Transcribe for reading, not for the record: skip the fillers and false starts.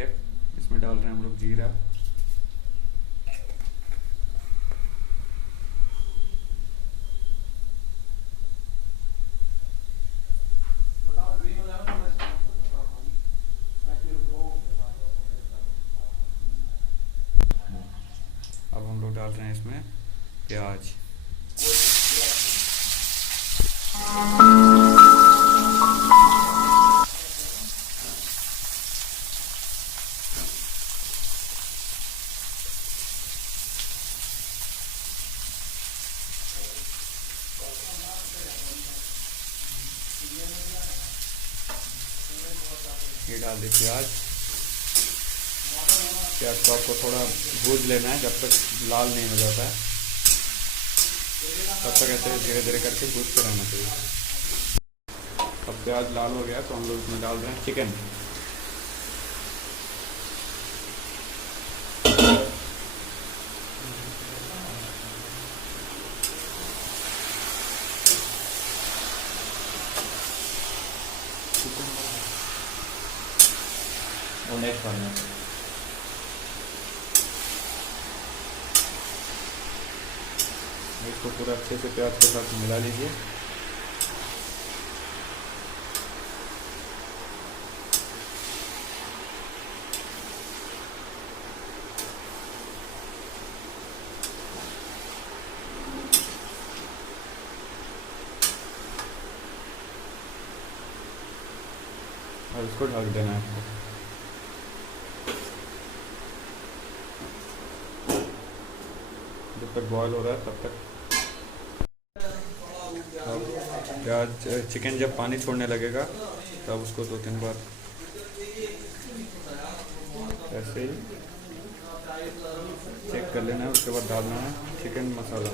Step, इसमें डाल रहे हैं हम लोग जीरा। अब हम लोग डाल रहे हैं इसमें प्याज। ये डाल दी प्याज। प्याज को आपको थोड़ा भून लेना है, जब तक लाल नहीं हो जाता है तब तक ऐसे धीरे धीरे करके भूनते रहना चाहिए। अब प्याज लाल हो गया तो हम लोग इसमें डाल रहे हैं चिकन। नेक्स्ट करना है इसको पूरा अच्छे से प्याज के साथ मिला लीजिए। और इसको ढक देना है आपको। जब तक बॉयल हो रहा है तब तक प्याज चिकन जब पानी छोड़ने लगेगा तब उसको 2-3 बार ऐसे ही चेक कर लेना है। उसके बाद डालना है चिकन मसाला।